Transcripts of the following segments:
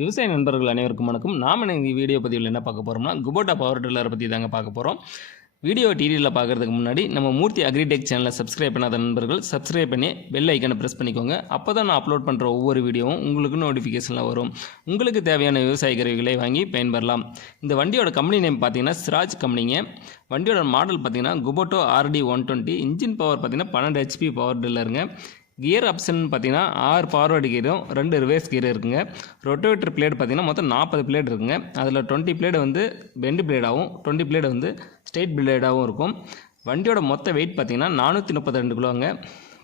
விவசாய நண்பர்கள் அனைவருக்கும் வணக்கம். நாம் இந்த வீடியோ பதிவில் என்ன பார்க்க போகிறோம்னா குபோட்டா பவர் டில்லரை பற்றி தாங்க பார்க்க போகிறோம் வீடியோ டிவியில் பார்க்குறதுக்கு முன்னாடி நம்ம மூர்த்தி அக்ரிடெக் சேனலை சப்ஸ்கிரைப் பண்ணாத நண்பர்கள் சப்ஸ்கிரைப் பண்ணி பெல் ஐக்கனை ப்ரெஸ் பண்ணிக்கோங்க. அப்போ தான் நான் அப்லோட் பண்ணுற ஒவ்வொரு வீடியோவும் உங்களுக்கு நோட்டிஃபிகேஷனில் வரும். உங்களுக்கு தேவையான விவசாய கருவிகளை வாங்கி பயன்பெறலாம். இந்த வண்டியோட கம்பெனி நேம் பார்த்தீங்கன்னா சிராஜ் கம்பெனிங்க வண்டியோட மாடல் பார்த்தீங்கன்னா Kubota RT one twenty engine power பார்த்தீங்கன்னா பன்னெண்டு ஹெச்பி பவர் டில்லருங்க கியர் ஆப்ஷன் பார்த்தீங்கன்னா ஆறு ஃபார்வர்டு கீரும் ரெண்டு ரிவர்ஸ் கியர் இருக்குங்க. ரொட்டோவேட்டர் பிளேட் பார்த்தீங்கன்னா மொத்தம் நாற்பது பிளேட் இருக்குங்க. அதில் டுவெண்ட்டி பிளேடு வந்து பெண்டு பிளேடாகவும் டுவெண்ட்டி பிளேடு வந்து ஸ்ட்ரெயிட் பிளேடாகவும் இருக்கும். வண்டியோட மொத்த வெயிட் பார்த்தீங்கன்னா நானூற்றி முப்பத்தி ரெண்டு கிலோங்க.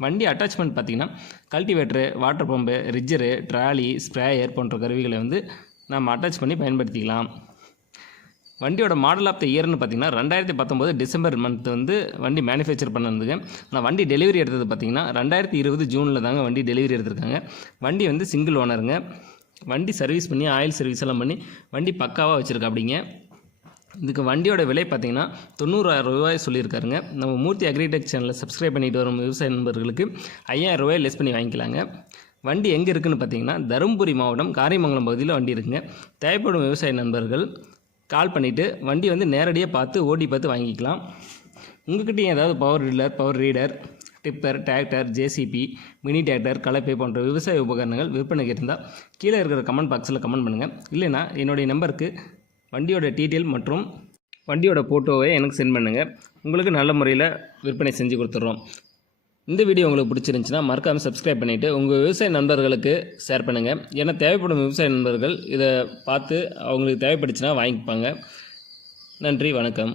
வண்டி அட்டாச்மெண்ட் பார்த்தீங்கன்னா cultivator water pump ridger trolley sprayer போன்ற கருவிகளை வந்து நம்ம அட்டாச் பண்ணி பயன்படுத்திக்கலாம். வண்டியோட மாடல் ஆஃப் த இயர்னு பார்த்தீங்கன்னா ரெண்டாயிரத்தி பத்தொம்போது டிசம்பர் மந்த் வந்து வண்டி மேனுஃபேக்சர் பண்ணதுங்க. ஆனால் வண்டி டெலிவரி எடுத்தது பார்த்தீங்கன்னா ரெண்டாயிரத்தி இருபது ஜூனில் தாங்க வண்டி டெலிவரி எடுத்திருக்காங்க. வண்டி வந்து சிங்கிள் ஓனருங்க வண்டி சர்வீஸ் பண்ணி ஆயில் சர்வீஸ் எல்லாம் பண்ணி வண்டி பக்காவாக வச்சுருக்கா அப்படிங்க இதுக்கு வண்டியோட விலை பார்த்தீங்கன்னா தொண்ணூறாயிரம் ரூபாய் சொல்லியிருக்காருங்க. நம்ம மூர்த்தி அக்ரிடெக் சேனலில் சப்ஸ்கிரைப் பண்ணிட்டு வரும் விவசாய நண்பர்களுக்கு ஐயாயிரம் ரூபாய் லெஸ் பண்ணி வாங்கிக்கலாங்க. வண்டி எங்கே இருக்குதுன்னு பார்த்தீங்கன்னா தருமபுரி மாவட்டம் காரியமங்கலம் பகுதியில் வண்டி இருக்குங்க. தேவைப்படும் விவசாய நண்பர்கள் கால் பண்ணிவிட்டு வண்டி வந்து நேரடியாக பார்த்து ஓட்டி பார்த்து வாங்கிக்கலாம். உங்கள்கிட்டயும் ஏதாவது power tiller power reaper tipper tractor JCB mini tractor கலப்பை போன்ற விவசாய உபகரணங்கள் விற்பனைக்கு இருந்தால் கீழே இருக்கிற கமெண்ட் பாக்ஸில் கமெண்ட் பண்ணுங்கள் இல்லைன்னா என்னுடைய நம்பருக்கு வண்டியோட டீட்டெயில் மற்றும் வண்டியோட ஃபோட்டோவை எனக்கு சென்ட் பண்ணுங்கள் உங்களுக்கு நல்ல முறையில் விற்பனை செஞ்சு கொடுத்துட்றோம். இந்த வீடியோ உங்களுக்கு பிடிச்சிருந்துச்சுன்னா மறக்காமல் சப்ஸ்கிரைப் பண்ணிவிட்டு உங்கள் விவசாய நண்பர்களுக்கு ஷேர் பண்ணுங்கள் ஏன்னா தேவைப்படும் விவசாய நண்பர்கள் இதை பார்த்து அவங்களுக்கு தேவைப்பட்டுச்சுன்னா வாங்கிப்பாங்க. நன்றி வணக்கம்.